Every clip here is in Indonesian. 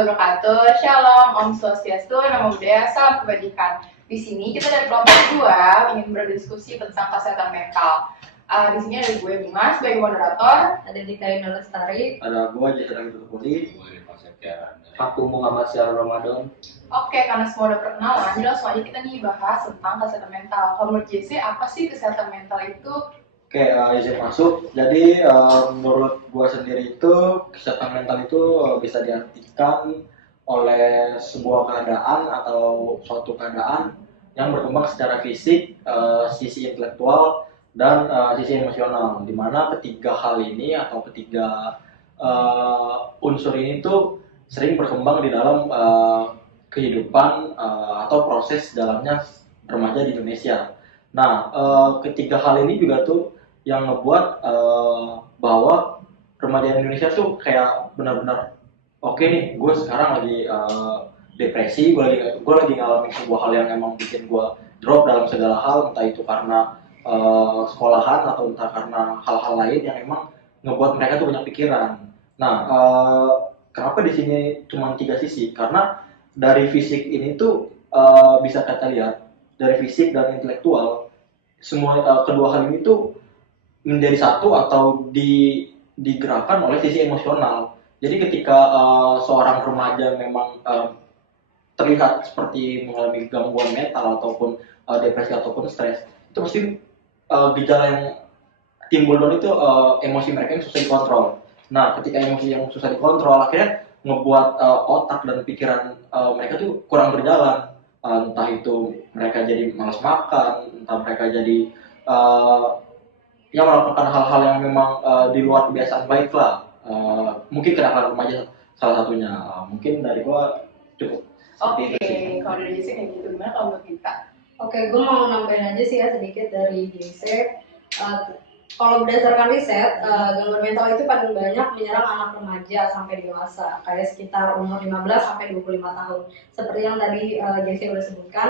warahmatullahi wabarakatuh. Shalom, Om Swastiastu, Namo Buddhaya, Salam Kebajikan. Di sini kita dari kelompok 2 ingin berdiskusi tentang kesehatan mental. Di sini ada gue Bimas sebagai moderator, ada Dika Ina Lestari, ada gue Jason Putri, aku Muhammad Syahal Ramadan. Oke, karena semua udah perkenalan, jadi langsung aja kita nih bahas tentang kesehatan mental. Kalau menurut JC, apa sih kesehatan mental itu? Oke, izin masuk. Jadi menurut gue sendiri itu kesehatan mental itu bisa diartikan oleh sebuah keadaan atau suatu keadaan yang berkembang secara fisik, sisi intelektual, dan sisi emosional. Dimana ketiga hal ini atau ketiga unsur ini tuh sering berkembang di dalam kehidupan atau proses dalamnya remaja di Indonesia. Nah, ketiga hal ini juga tuh yang ngebuat bahwa remaja Indonesia tuh kayak benar-benar oke nih, gue sekarang lagi depresi, gue lagi ngalamin sebuah hal yang emang bikin gue drop dalam segala hal, entah itu karena sekolahan atau entah karena hal-hal lain yang emang ngebuat mereka tuh banyak pikiran. Nah, kenapa di sini cuma 3 sisi? Karena dari fisik ini tuh bisa kita lihat dari fisik dan intelektual, semua kedua hal ini tuh menjadi satu atau digerakkan oleh sisi emosional. Jadi ketika seorang remaja memang terlihat seperti mengalami gangguan mental ataupun depresi ataupun stres, itu pasti gejala yang timbul dari itu emosi mereka yang susah dikontrol. Nah, ketika emosi yang susah dikontrol akhirnya ngebuat otak dan pikiran mereka tuh kurang berjalan. Entah itu mereka jadi malas makan, entah mereka jadi yang melakukan hal-hal yang memang di luar kebiasaan baik lah. Mungkin kenakalan remaja salah satunya. Mungkin dari gua cukup. Oke, kalau dari JC kayak gitu, gimana kalau menurut kita? Oke, gue mau nambahin aja sih ya sedikit dari JC. Kalau berdasarkan riset, gangguan mental itu paling banyak menyerang anak remaja sampai dewasa, kayak sekitar umur 15 sampai 25 tahun. Seperti yang tadi JC udah sebutkan,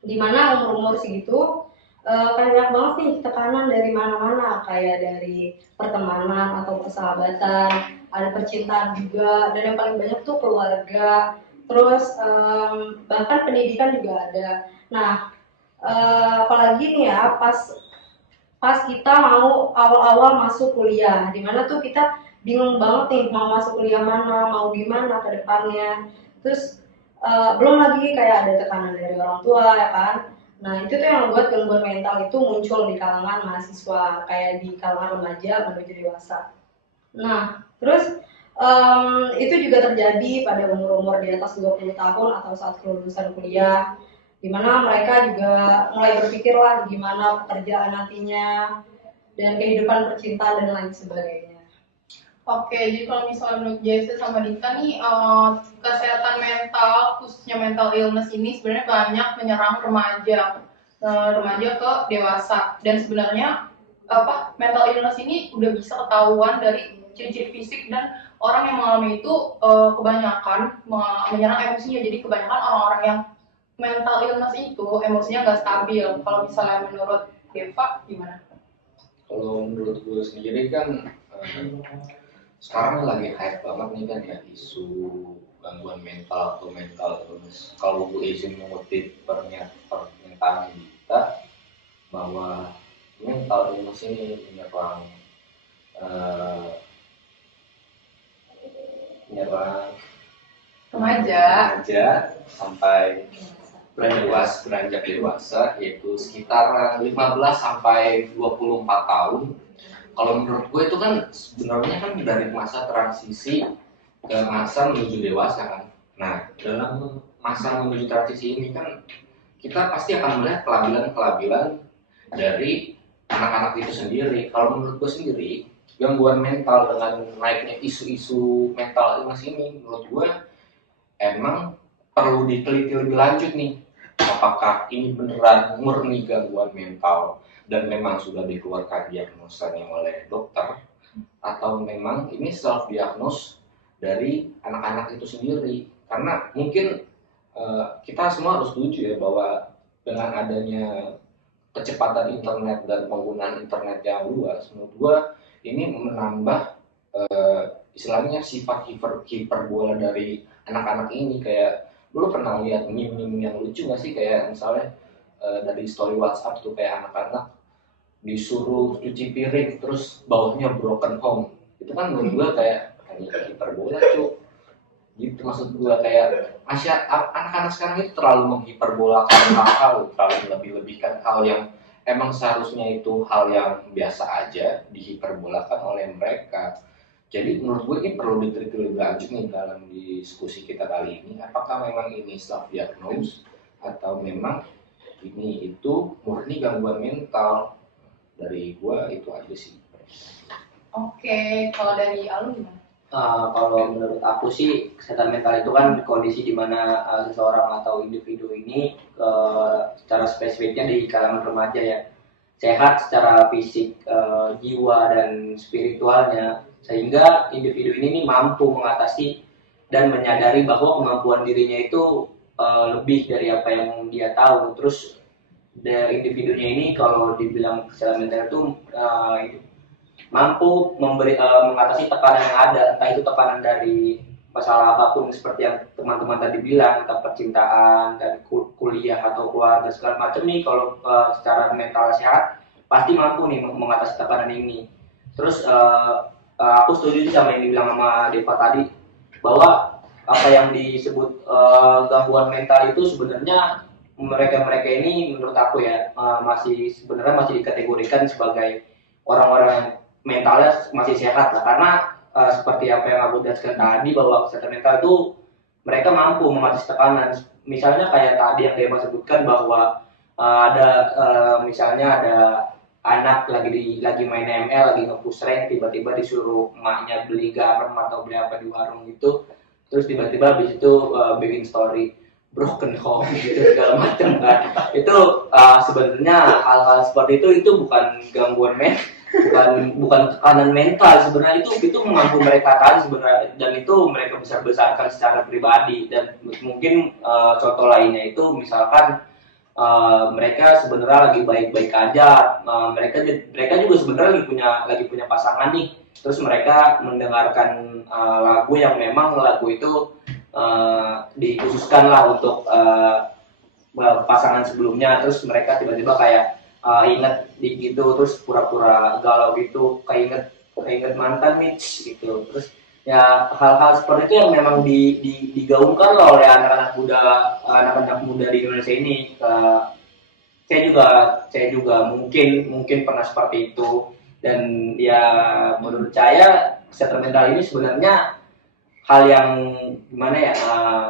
di mana umur-umur segitu kayak banyak banget nih tekanan dari mana-mana, kayak dari pertemanan atau persahabatan, ada percintaan juga, dan yang paling banyak tuh keluarga, terus bahkan pendidikan juga ada. Nah, apalagi nih ya pas kita mau awal-awal masuk kuliah, dimana tuh kita bingung banget nih mau masuk kuliah mana, mau di mana ke depannya. Terus belum lagi kayak ada tekanan dari orang tua ya kan. Nah, itu tuh yang membuat gangguan mental itu muncul di kalangan mahasiswa, kayak di kalangan remaja menuju dewasa. Nah, terus itu juga terjadi pada umur-umur di atas 20 tahun atau saat kelulusan kuliah, di mana mereka juga mulai berpikir lah gimana pekerjaan nantinya, dan kehidupan percintaan dan lain sebagainya. Oke, jadi kalau misalnya menurut Jason sama Dita nih, kesehatan mental, khususnya mental illness ini sebenarnya banyak menyerang remaja ke dewasa. Dan sebenarnya mental illness ini udah bisa ketahuan dari ciri-ciri fisik, dan orang yang mengalami itu kebanyakan menyerang emosinya. Jadi kebanyakan orang-orang yang mental illness itu emosinya nggak stabil. Kalau misalnya menurut Deva gimana? Kalau menurut gue sendiri kan sekarang lagi hype banget nih kan ya isu gangguan mental atau mental illness. Kalau gue izin mengutip pernyataan kita bahwa mental illness ini menyerang remaja sampai beranjak dewasa, yaitu sekitar 15 sampai 24 tahun. Kalau menurut gue itu kan sebenarnya kan dari masa transisi ke masa menuju dewasa kan. Nah, dalam masa menuju transisi ini kan kita pasti akan melihat kelabilan-kelabilan dari anak-anak itu sendiri. Kalau menurut gue sendiri, gangguan mental dengan naiknya isu-isu mental illness ini menurut gue emang perlu diteliti lebih lanjut nih. Apakah ini beneran murni gangguan mental dan memang sudah dikeluarkan diagnosanya oleh dokter, atau memang ini self diagnose dari anak-anak itu sendiri. Karena mungkin kita semua harus setuju ya bahwa dengan adanya kecepatan internet dan penggunaan internet yang luas, menurut gua ini menambah istilahnya sifat hiperbola dari anak-anak ini. Kayak lu pernah lihat meme-meme yang lucu nggak sih, kayak misalnya dari story WhatsApp tuh kayak anak-anak disuruh cuci piring terus bawahnya broken home. Itu kan menurut gua kayak hiperbola cuy. Gitu maksud gua, kayak anak-anak sekarang itu terlalu menghiperbolakan hal-hal, terlalu lebih-lebihkan hal yang emang seharusnya itu hal yang biasa aja dihiperbolakan oleh mereka. Jadi menurut gue ini perlu diteliti lebih lanjut nih dalam diskusi kita kali ini. Apakah memang ini self diagnose atau memang ini itu murni gangguan mental? Dari gue itu aja sih. Oke, kalau dari Alun gimana? Kalau menurut aku sih kesehatan mental itu kan kondisi di mana seseorang atau individu ini secara spesifiknya di kalangan remaja ya, sehat secara fisik, jiwa dan spiritualnya, sehingga individu ini nih mampu mengatasi dan menyadari bahwa kemampuan dirinya itu lebih dari apa yang dia tahu. Terus individunya ini kalau dibilang kesehatan mental itu mampu mengatasi tekanan yang ada, entah itu tekanan dari masalah apapun seperti yang teman-teman tadi bilang, tentang percintaan dan kuliah atau keluarga segala macam nih. Kalau secara mental sehat pasti mampu nih mengatasi tekanan ini. Terus aku setuju sama yang dibilang sama Deva tadi, bahwa apa yang disebut gangguan mental itu sebenarnya mereka ini menurut aku ya masih dikategorikan sebagai orang-orang yang mentalnya masih sehat lah, karena seperti apa yang aku jelaskan tadi, bahwa kesehatan mental itu mereka mampu mengatasi tekanan. Misalnya kayak tadi yang Dema sebutkan bahwa misalnya ada anak lagi main ML, lagi nge-push rank, tiba-tiba disuruh emaknya beli garam atau beli apa di warung gitu, terus tiba-tiba habis itu bikin story broken home gitu segala macam kan. Itu sebenarnya hal-hal seperti itu bukan gangguan bukan tekanan mental sebenarnya, itu mengampu mereka tadi sebenarnya, dan itu mereka besar-besarkan secara pribadi. Dan mungkin contoh lainnya itu misalkan mereka sebenarnya lagi baik-baik aja, mereka juga sebenarnya lagi punya pasangan nih, terus mereka mendengarkan lagu yang memang lagu itu dikhususkan lah untuk pasangan sebelumnya, terus mereka tiba-tiba kayak inget di gitu, terus pura-pura galau gitu, kayak inget mantan nih gitu. Terus ya hal-hal seperti itu yang memang digaungkan oleh anak-anak muda di Indonesia ini. Saya juga mungkin pernah seperti itu, dan ya menurut saya kesehatan mental ini sebenarnya hal yang gimana ya,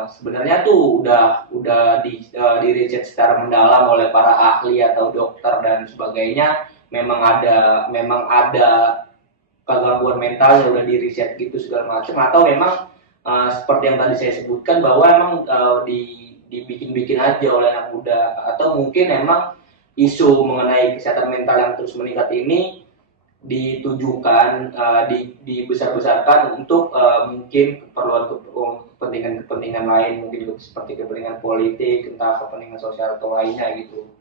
sebenarnya tuh udah di riset secara mendalam oleh para ahli atau dokter dan sebagainya. Memang ada gangguan mental yang udah di riset gitu segala macam, atau memang seperti yang tadi saya sebutkan bahwa emang dibikin aja oleh anak muda, atau mungkin emang isu mengenai kesehatan mental yang terus meningkat ini ditujukan, dibesar-besarkan untuk mungkin kepentingan lain, mungkin seperti kepentingan politik, entah kepentingan sosial atau lainnya gitu.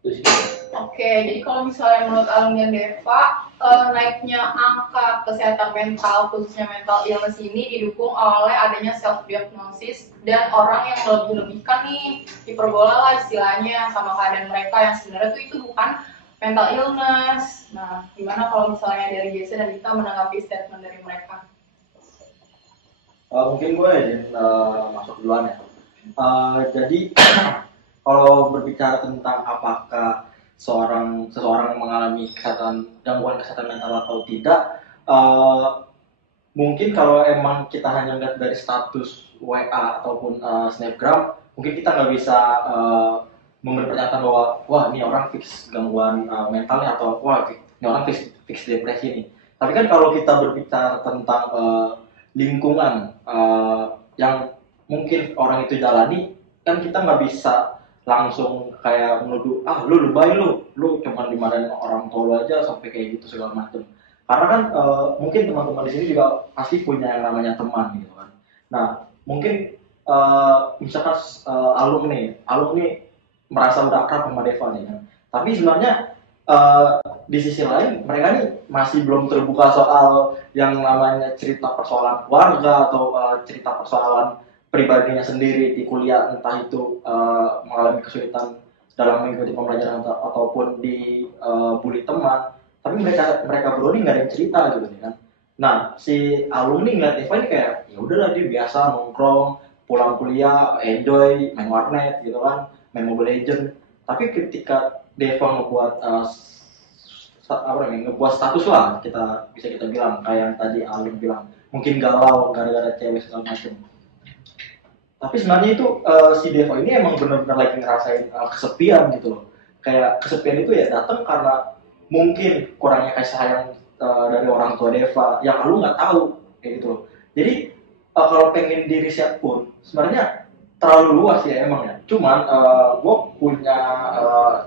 Itu sih. Oke, jadi kalau misalnya menurut Alun dan Deva, naiknya angka kesehatan mental, khususnya mental illness ini didukung oleh adanya self diagnosis dan orang yang lebih-lebihkan nih, hiperbola lah istilahnya, sama keadaan mereka yang sebenarnya tuh itu bukan mental illness. Nah, gimana kalau misalnya dari Jesse dan Dita menanggapi statement dari mereka? Mungkin gue masuk duluan ya. Jadi kalau berbicara tentang apakah seseorang mengalami gangguan kesehatan mental atau tidak, mungkin kalau emang kita hanya lihat dari status WA ataupun snapgram, mungkin kita nggak bisa memberi pernyataan bahwa wah ini orang fix gangguan mentalnya, atau wah ini orang fix depresi nih. Tapi kan kalau kita berbicara tentang lingkungan yang mungkin orang itu jalani, kan kita nggak bisa langsung kayak menuduh lu lebay, lu cuma dimarahin orang tua lu aja sampai kayak gitu segala macam. Karena kan mungkin teman-teman di sini juga pasti punya yang namanya teman gitu kan. Nah mungkin misalkan alumni merasa udah akrab sama Deva nih kan, tapi sebenarnya di sisi lain mereka nih masih belum terbuka soal yang namanya cerita persoalan keluarga atau cerita persoalan pribadinya sendiri di kuliah, entah itu mengalami kesulitan dalam mengikuti pembelajaran ataupun di bully teman, tapi mereka berdua nih nggak ada yang cerita gitu kan. Nah si alumni ngeliat Eva ini kayak ya udahlah dia biasa nongkrong, pulang kuliah enjoy main warnet gitu kan, main Mobile Legend. Tapi ketika Deva ngebuat ngebuat status lah, kita bilang kayak yang tadi Alun bilang mungkin galau gara-gara cewek segala macam. Tapi sebenarnya itu si Deva ini emang benar-benar lagi ngerasain kesepian gitu loh. Kayak kesepian itu ya datang karena mungkin kurangnya kasih sayang dari orang tua Deva yang Alun nggak tahu kayak gitu loh. Jadi kalau pengen di riset pun sebenarnya terlalu luas ya emang ya. Cuman gue punya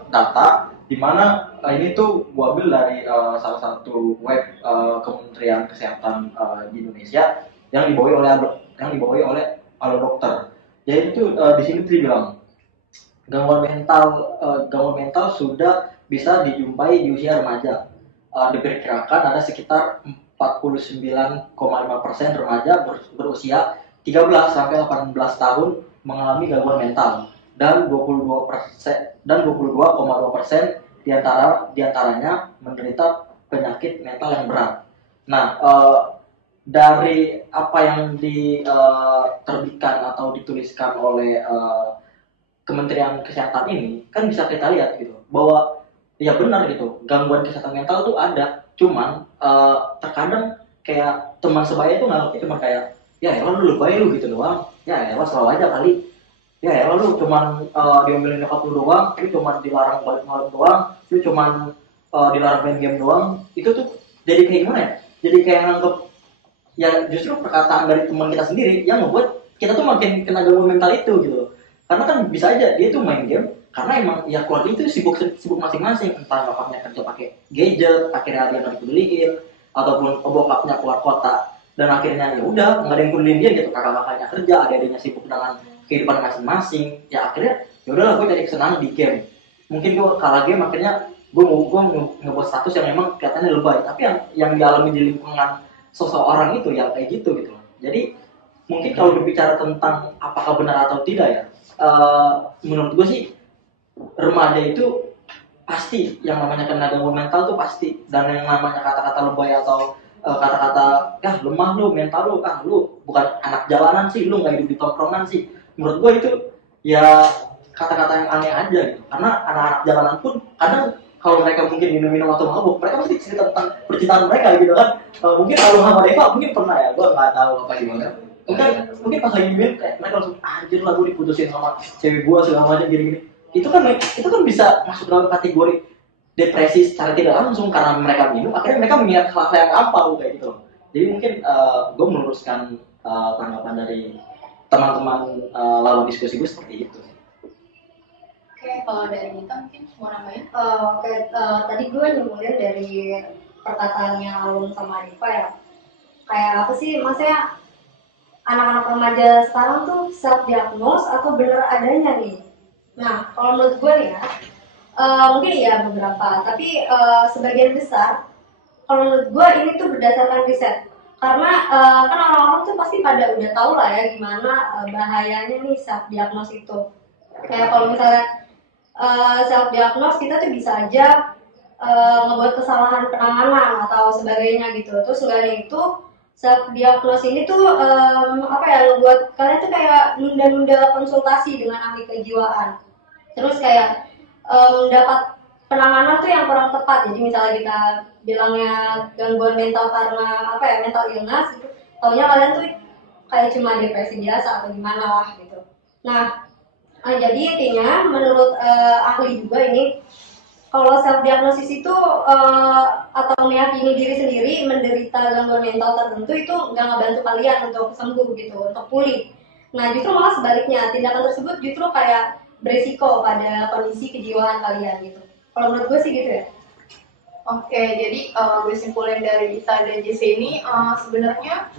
data di mana ini tuh gue ambil dari salah satu web Kementerian Kesehatan di Indonesia yang dibawahi oleh Halo Dokter. Jadi itu di sini tuh dibilang gangguan mental sudah bisa dijumpai di usia remaja. Diperkirakan ada sekitar 49,5% remaja berusia 13 sampai 18 tahun mengalami gangguan mental dan 22,2% diantaranya menderita penyakit mental yang berat. Nah, dari apa yang diterbitkan atau dituliskan oleh Kementerian Kesehatan ini kan bisa kita lihat gitu bahwa ya benar gitu, gangguan kesehatan mental tuh ada, cuman terkadang kayak teman sebaya itu nggak cuma kayak ya elah lu lebay lu gitu doang, ya elah selalu aja kali, ya elah lu cuman diomelin nyokap lu doang, lu cuman dilarang balik malam doang, lu cuman dilarang main game doang. Itu tuh jadi kayak gimana ya, jadi kayak nganggep ya justru perkataan dari teman kita sendiri yang membuat kita tuh makin kena gangguan mental itu gitu loh. Karena kan bisa aja dia tuh main game karena emang ya keluarga itu sibuk masing-masing, entah bapaknya kerja pakai gadget, akhirnya dia nggak dibeliin, ataupun bokapnya keluar kota dan akhirnya ya udah nggak ada yang pedulin dia gitu, kakak-kakaknya kerja, adik-adiknya sibuk dengan kehidupan masing-masing, ya akhirnya ya udahlah gue cari kesenangan di game. Mungkin gue kalah game akhirnya gue ngebuat status yang memang kelihatannya lebay, tapi yang dialami di lingkungan seseorang itu yang kayak gitu. Jadi mungkin kalau berbicara tentang apakah benar atau tidak ya, menurut gue sih remaja itu pasti yang namanya kena gangguan mental tuh pasti, dan yang namanya kata-kata lebay atau kata-kata ya lemah lu, mental lu, lu bukan anak jalanan sih, lu nggak hidup di tongkrongan sih, menurut gue itu ya kata-kata yang aneh aja gitu. Karena anak-anak jalanan pun kadang kalau mereka mungkin minum-minum atau mabuk, mereka pasti cerita tentang percintaan mereka gitu kan. Mungkin kalau sama Deva mungkin pernah ya, gue nggak tahu apa gimana. Mungkin pas lagi minum kayak mereka langsung anjir lah gue diputusin sama cewek gue segala macam gini-gini. Itu kan bisa masuk dalam kategori depresi secara tidak langsung karena mereka minum, akhirnya mereka mengingat hal-hal yang apa kayak gitu. Jadi mungkin gue meluruskan tanggapan dari teman-teman lawan diskusi gue seperti itu. Oke, kalau dari kita mungkin mau nambahin? Tadi gue nyambungin dari perkataannya Alun sama Diva ya. Kayak apa sih, maksudnya anak-anak remaja sekarang tuh self diagnose atau bener adanya nih? Nah, kalau menurut gue nih ya, mungkin ya beberapa, tapi sebagian besar, kalau menurut gue ini tuh berdasarkan riset. Karena kan orang-orang tuh pasti pada udah tahu lah ya gimana bahayanya nih self diagnose itu. Kayak kalau misalnya self diagnose, kita tuh bisa aja ngebuat kesalahan penanganan atau sebagainya gitu. Terus selain itu self diagnose ini tuh ngebuat kalian tuh kayak nunda-nunda konsultasi dengan ahli kejiwaan. Terus kayak mendapat penanganan tuh yang kurang tepat. Jadi misalnya kita bilangnya gangguan mental karena mental illness gitu, taunya kalian tuh kayak cuma depresi biasa atau gimana lah gitu. Nah, jadi intinya menurut ahli juga ini, kalau self diagnosis itu atau meyakini diri sendiri menderita gangguan mental tertentu itu nggak ngebantu kalian untuk sembuh gitu, untuk pulih. Nah, justru malah sebaliknya, tindakan tersebut justru kayak berisiko pada kondisi kejiwaan kalian gitu. Kalau menurut gue sih gitu ya. Oke, jadi gue simpulin dari Dita dan JC ini sebenarnya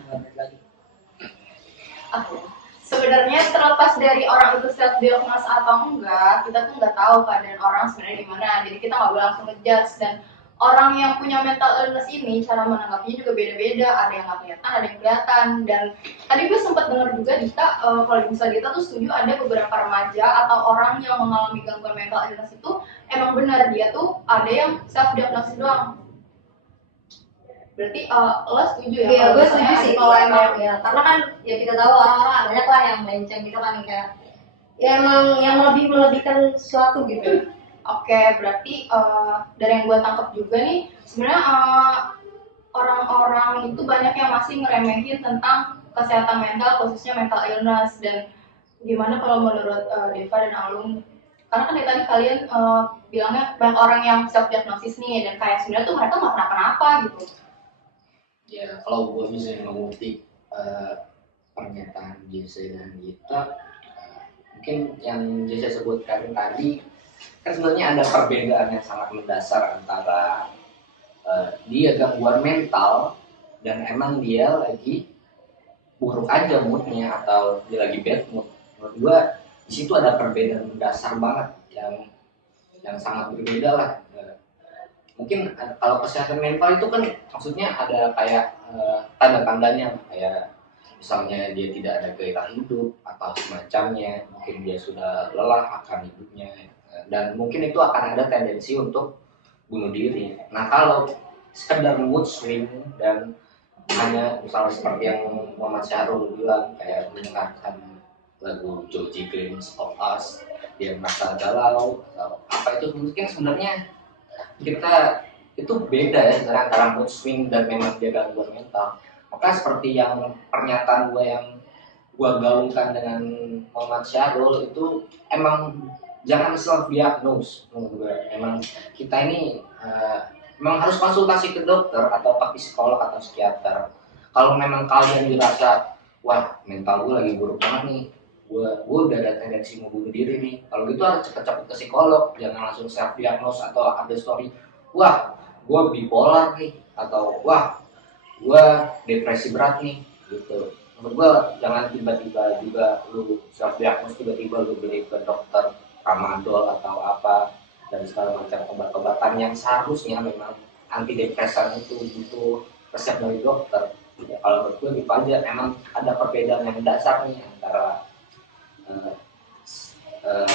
sebenarnya terlepas dari orang itu self diagnose atau enggak, kita tuh nggak tahu keadaan orang sebenarnya gimana. Jadi kita nggak boleh langsung ngejudge, dan orang yang punya mental illness ini cara menanggapinya juga beda-beda. Ada yang nggak kelihatan, ada yang kelihatan. Dan tadi gue sempat dengar juga Dita, kalau misalnya Dita tuh setuju ada beberapa remaja atau orang yang mengalami gangguan mental illness itu emang benar dia tuh ada yang self diagnosis doang. Berarti lo setuju ya? Iya, gue setuju misalnya sih ada kalau beberapa- emang ya, karena kan ya kita tahu orang-orang banyak lah yang melenceng gitu kan, kayak ya emang yang lebih melebihkan sesuatu gitu. Oke, berarti dari yang gue tangkap juga nih, sebenarnya orang-orang itu banyak yang masih ngeremehin tentang kesehatan mental, khususnya mental illness. Dan gimana kalau menurut Deva dan Alung? Karena kan dari tadi kalian bilangnya banyak orang yang self diagnosis nih, dan kayak sebenarnya tuh mereka nggak kenapa-napa gitu. Ya kalau gue bisa mengutip pernyataan Jesse dan Gita, mungkin yang Jesse sebutkan tadi kan sebenarnya ada perbedaan yang sangat mendasar antara dia gangguan mental dan emang dia lagi buruk aja moodnya atau dia lagi bad mood. Menurut gue di situ ada perbedaan mendasar banget yang sangat berbeda lah. Mungkin kalau kesehatan mental itu kan maksudnya ada kayak tanda-tandanya, kayak misalnya dia tidak ada gairah hidup atau semacamnya, mungkin dia sudah lelah akan hidupnya, dan mungkin itu akan ada tendensi untuk bunuh diri. Nah kalau sekedar mood swing dan hanya misalnya seperti yang Muhammad Syahrul bilang, kayak mendengarkan lagu Joji Glimpse of Us, dia merasa galau atau apa, itu mungkin sebenarnya kita itu beda ya antara mood swing dan memang dia gangguan mental. Maka seperti yang pernyataan gue yang gue gaungkan dengan Muhammad Syahrul itu, emang jangan self diagnose menurut gue. Emang kita ini memang harus konsultasi ke dokter atau ke psikolog atau psikiater. Kalau memang kalian dirasa wah mental gue lagi buruk banget nih, gue udah ada tendensi mau bunuh diri nih, kalau gitu harus cepet-cepet ke psikolog. Jangan langsung self diagnose atau ada story wah gue bipolar nih atau wah gue depresi berat nih gitu. Menurut gue jangan tiba-tiba juga lu self diagnose, tiba-tiba lu beli ke dokter tramadol atau apa dan segala macam obat-obatan yang seharusnya memang antidepresan itu butuh resep dari dokter. Ya, kalau menurut gue gitu aja, memang ada perbedaan yang dasar nih antara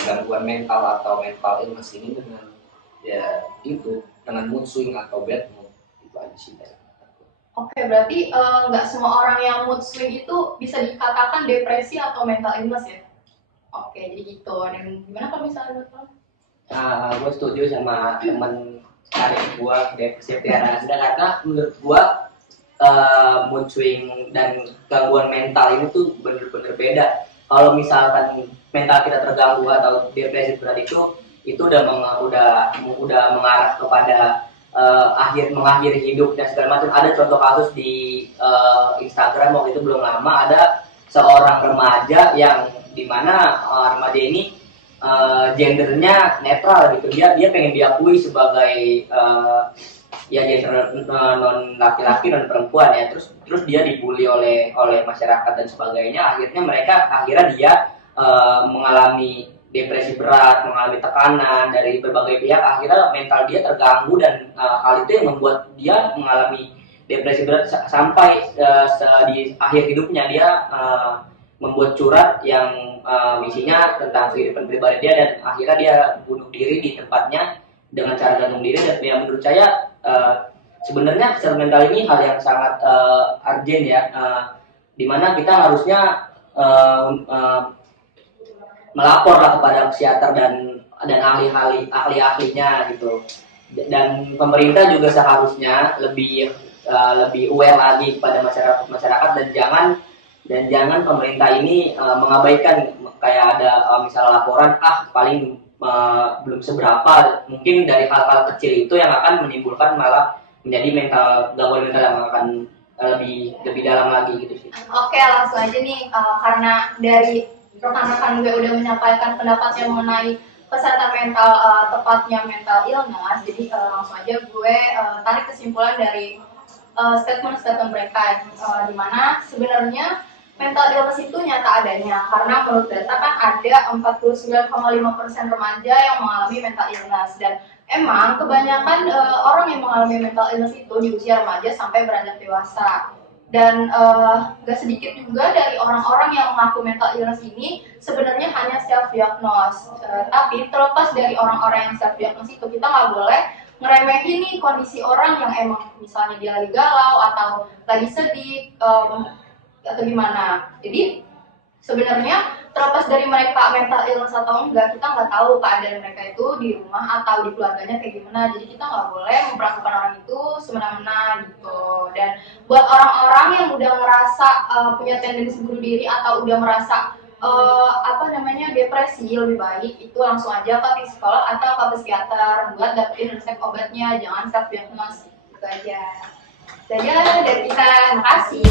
gangguan mental atau mental illness ini dengan ya itu dengan mood swing atau bad mood, itu aja sih. Oke, berarti nggak semua orang yang mood swing itu bisa dikatakan depresi atau mental illness ya? Oke, jadi gitu. Dan gimana kalau misalnya dokter? Gue setuju sama temen karib gue depresi Tiara Azra, karena menurut gue mood swing dan gangguan mental ini tuh bener-bener beda. Kalau misalkan mental kita terganggu atau depresi berat itu udah mengarah kepada mengakhiri hidup dan segala macam. Ada contoh kasus di Instagram waktu itu belum lama, ada seorang remaja yang dimana remaja ini gendernya netral gitu, dia pengen diakui sebagai ya gender non laki-laki non perempuan ya, terus dia dibully oleh masyarakat dan sebagainya. Akhirnya dia mengalami depresi berat, mengalami tekanan dari berbagai pihak. Akhirnya mental dia terganggu dan hal itu yang membuat dia mengalami depresi berat sampai di akhir hidupnya dia membuat surat yang isinya tentang kehidupan pribadi dia, dan akhirnya dia bunuh diri di tempatnya dengan cara gantung diri. Dan yang menurut saya sebenarnya kesehatan mental ini hal yang sangat urgent ya, dimana kita harusnya melaporlah kepada psikiater dan ahli-ahlinya gitu. Dan pemerintah juga seharusnya lebih aware lagi kepada masyarakat dan jangan pemerintah ini mengabaikan kayak ada misalnya laporan paling belum seberapa, mungkin dari hal-hal kecil itu yang akan menimbulkan malah menjadi gangguan mental yang akan lebih dalam lagi gitu sih. Oke, langsung aja nih, karena dari rekan-rekan gue udah menyampaikan pendapatnya mengenai kesehatan mental, tepatnya mental illness, jadi langsung aja gue tarik kesimpulan dari statement mereka, di mana sebenarnya mental illness itu nyata adanya, karena menurut data kan ada 49,5% remaja yang mengalami mental illness, dan emang kebanyakan orang yang mengalami mental illness itu di usia remaja sampai beranjak dewasa. Dan gak sedikit juga dari orang-orang yang mengaku mental illness ini sebenarnya hanya self-diagnose. Tapi terlepas dari orang-orang yang self-diagnose itu, kita nggak boleh ngeremehin nih kondisi orang yang emang misalnya dia lagi galau atau lagi sedih atau gimana. Jadi sebenarnya terlepas dari mereka mental illness atau enggak, kita nggak tahu keadaan mereka itu di rumah atau di keluarganya kayak gimana. Jadi kita nggak boleh memperlakukan orang itu semena-mena gitu. Dan buat orang-orang yang udah ngerasa punya tendensi bunuh diri atau udah merasa depresi, lebih baik itu langsung aja ke psikolog atau ke psikiater buat dapetin resep obatnya, jangan self diagnose. Itu aja. Itu aja dari kita. Terima kasih.